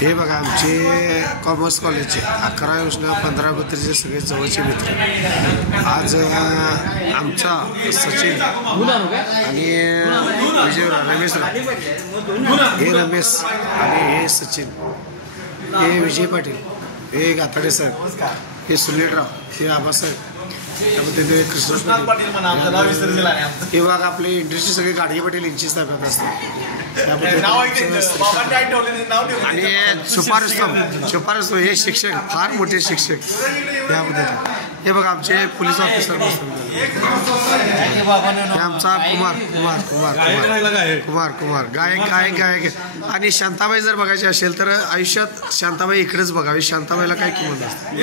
हे बघा आमचे कॉमर्स कॉलेजचे 11 योजना 15 बत्तीसचे सगळे जवळचे मित्र. आज आमचा सचिन आणि विजयराव रमेश, हे रमेश आणि हे सचिन, हे विजय पाटील, हे गाताडे साहेब, हे सुनीलराव, हे आबासाहेब, त्यामध्ये कृष्ण हे बघा आपले इंडस्ट्री सगळे गाडगे पाटील यांचीच ताब्यात असतात. आणि सुपारस्तंभ हे शिक्षक फार मोठे शिक्षक यामध्ये. हे बघा आमचे पोलीस ऑफिसर हे आमचा कुमार गायक. आणि शांताबाई जर बघायची असेल तर आयुष्यात शांताबाई इकडेच बघावी. शांताबाईला काय किंमत असते.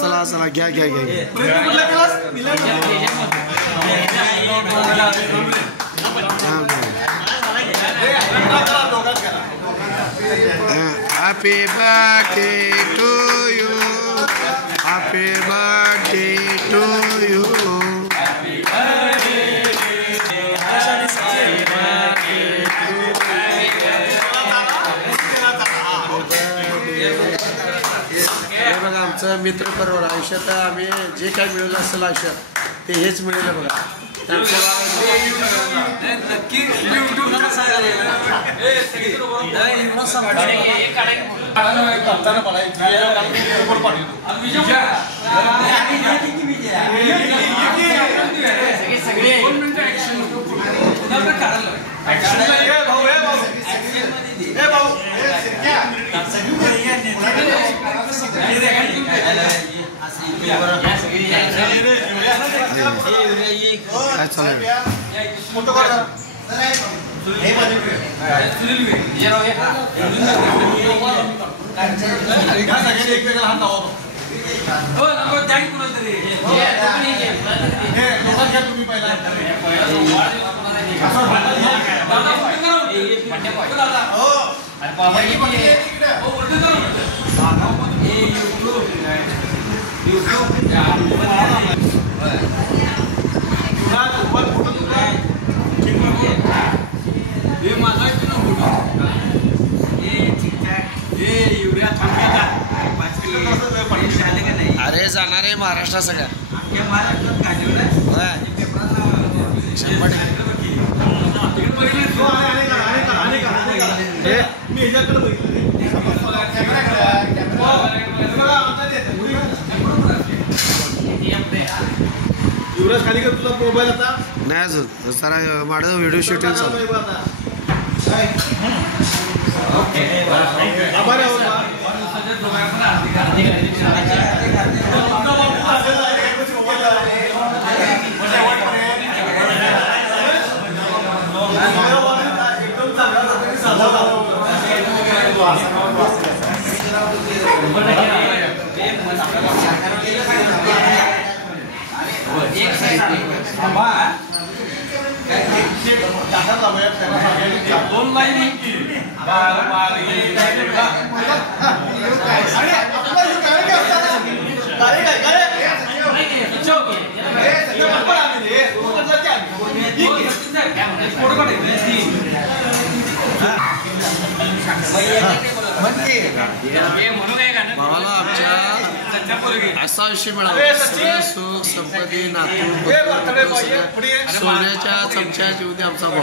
चला घ्या Happy birthday to you, happy birthday to you, happy birthday, हे बघा आमचं मित्र बरोबर आयुष्यात आम्ही जे काय मिळवलं असेल आयुष्यात ते हेच मिळेल बघा. काय चालू अरे जाणार आहे महाराष्ट्रात सगळ्या खाली कर तुझा मोबाईल आता नाही अजून जरा माझं व्हिडिओ शूटिंग चालू. भावाला आमच्या असा विषय मिळाला सुख संपत्ती नातू सोन्याच्या चमच्याची उद्या आमचा भाऊ.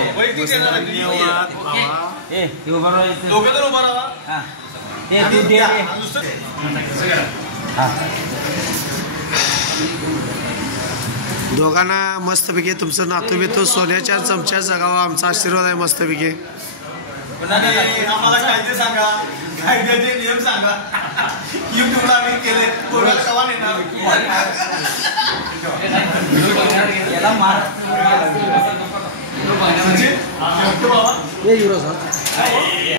दोघांना मस्तपैकी तुमचं नातू बितू सोन्याच्या चमच्या जगावा आमचा आशीर्वाद आहे. मस्तपैकी आम्हाला कायदे सांगा, कायद्याचे नियम सांगा. युट्यूबला आम्ही केले कोणाला कवा नेणार युवराज